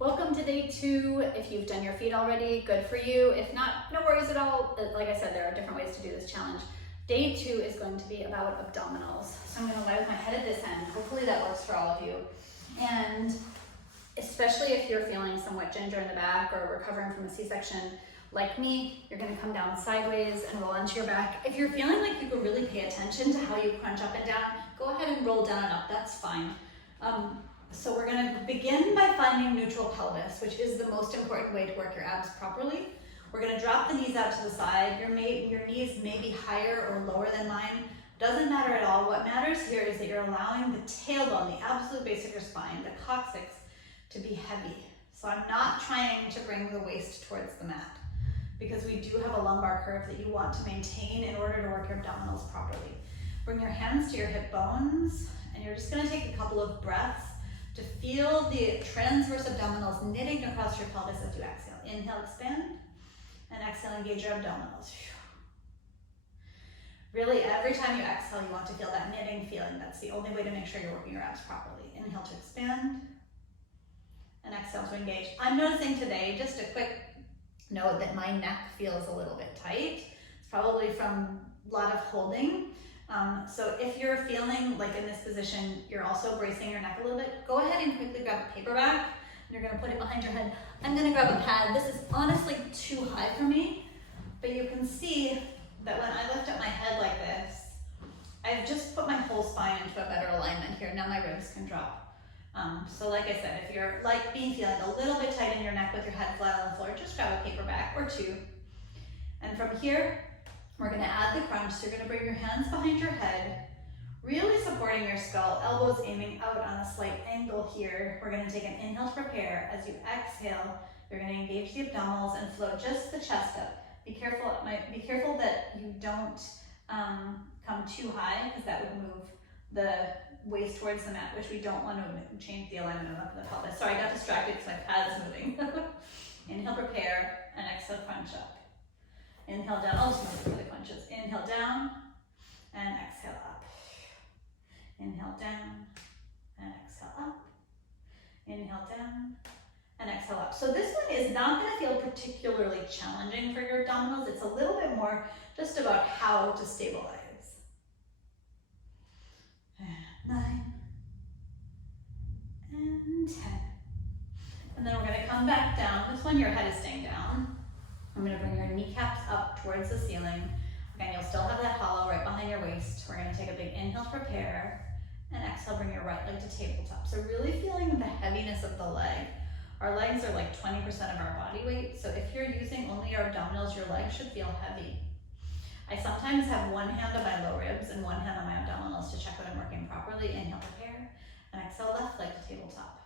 Welcome to day 2. If you've done your feet already, good for you. If not, no worries at all. Like I said, there are different ways to do this challenge. Day 2 is going to be about abdominals. So I'm going to lie with my head at this end. Hopefully that works for all of you. And especially if you're feeling somewhat ginger in the back or recovering from a C-section like me, you're going to come down sideways and roll onto your back. If you're feeling like you could really pay attention to how you crunch up and down, go ahead and roll down and up. That's fine. So we're going to begin by finding neutral pelvis, which is the most important way to work your abs properly. We're going to drop the knees out to the side. Your knees may be higher or lower than mine. Doesn't matter at all. What matters here is that you're allowing the tailbone, the absolute base of your spine, the coccyx, to be heavy. So I'm not trying to bring the waist towards the mat because we do have a lumbar curve that you want to maintain in order to work your abdominals properly. Bring your hands to your hip bones, and you're just going to take a couple of breaths to feel the transverse abdominals knitting across your pelvis as you exhale. Inhale, expand, and exhale, engage your abdominals. Really, every time you exhale, you want to feel that knitting feeling. That's the only way to make sure you're working your abs properly. Inhale to expand, and exhale to engage. I'm noticing today, just a quick note, that my neck feels a little bit tight. It's probably from a lot of holding. So if you're feeling like in this position, you're also bracing your neck a little bit, go ahead and quickly grab a paper bag. You're gonna put it behind your head. I'm gonna grab a pad. This is honestly too high for me, but you can see that when I lift up my head like this, I've just put my whole spine into a better alignment here. Now my ribs can drop. So like I said, if you're feeling a little bit tight in your neck with your head flat on the floor, just grab a paper bag or two. And from here, we're going to add the crunch. So you're going to bring your hands behind your head, really supporting your skull, elbows aiming out on a slight angle here. We're going to take an inhale to prepare. As you exhale, you're going to engage the abdominals and float just the chest up. Be careful that you don't come too high, because that would move the waist towards the mat, which we don't want to change the alignment of the pelvis. Sorry, I got distracted because my pad is moving. Inhale, prepare, and exhale, crunch up. Inhale down, I'll just move for the crunches. Inhale down, and exhale up. Inhale down, and exhale up. Inhale down, and exhale up. So this one is not going to feel particularly challenging for your abdominals. It's a little bit more just about how to stabilize. 9, and 10. And then we're going to come back down. This one, your head is staying down. I'm going to bring your kneecaps up towards the ceiling. Again, you'll still have that hollow right behind your waist. We're going to take a big inhale to prepare, and exhale, bring your right leg to tabletop. So really feeling the heaviness of the leg. Our legs are like 20% of our body weight. So if you're using only your abdominals, your legs should feel heavy. I sometimes have one hand on my low ribs and one hand on my abdominals to check that I'm working properly. Inhale, prepare, and exhale, left leg to tabletop.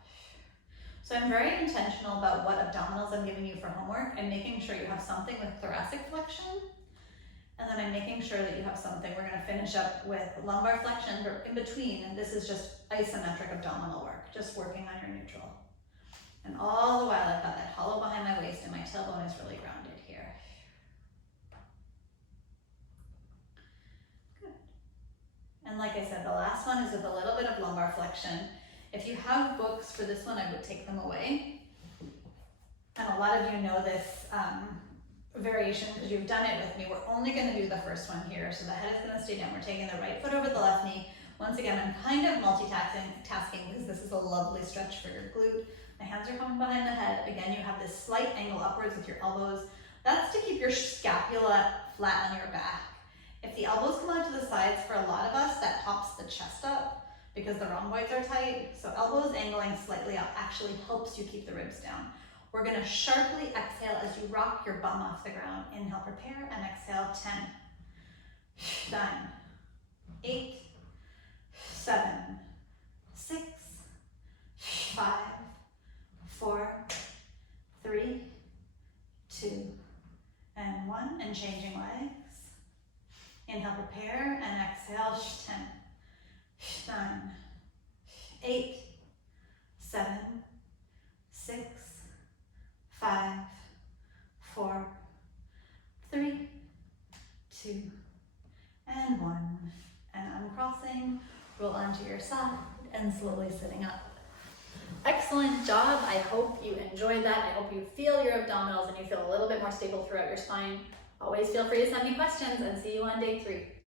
So I'm very intentional about what abdominals I'm giving you for homework. I'm making sure you have something with thoracic flexion, and then I'm making sure that you have something. We're going to finish up with lumbar flexion, but in between, and this is just isometric abdominal work, just working on your neutral. And all the while, I've got that hollow behind my waist, and my tailbone is really grounded here. Good. And like I said, the last one is with a little bit of lumbar flexion. If you have books for this one, I would take them away. And a lot of you know this variation because you've done it with me. We're only going to do the first one here. So the head is going to stay down. We're taking the right foot over the left knee. Once again, I'm kind of multitasking because this is a lovely stretch for your glute. My hands are coming behind the head. Again, you have this slight angle upwards with your elbows. That's to keep your scapula flat on your back. If the elbows come out to the sides, for a lot of us, that pops the chest up because the rhomboids are tight. So elbows angling slightly up actually helps you keep the ribs down. We're going to sharply exhale as you rock your bum off the ground. Inhale, prepare, and exhale, 10, 9, 8, 7, 6, 5, 4, 3, 2, and 1, and changing legs. Inhale, prepare, and exhale, 10, 9, 8, 7, 6, 5, 4, 3, 2, and 1. And uncrossing, roll onto your side, and slowly sitting up. Excellent job. I hope you enjoyed that. I hope you feel your abdominals and you feel a little bit more stable throughout your spine. Always feel free to send me questions, and see you on day 3.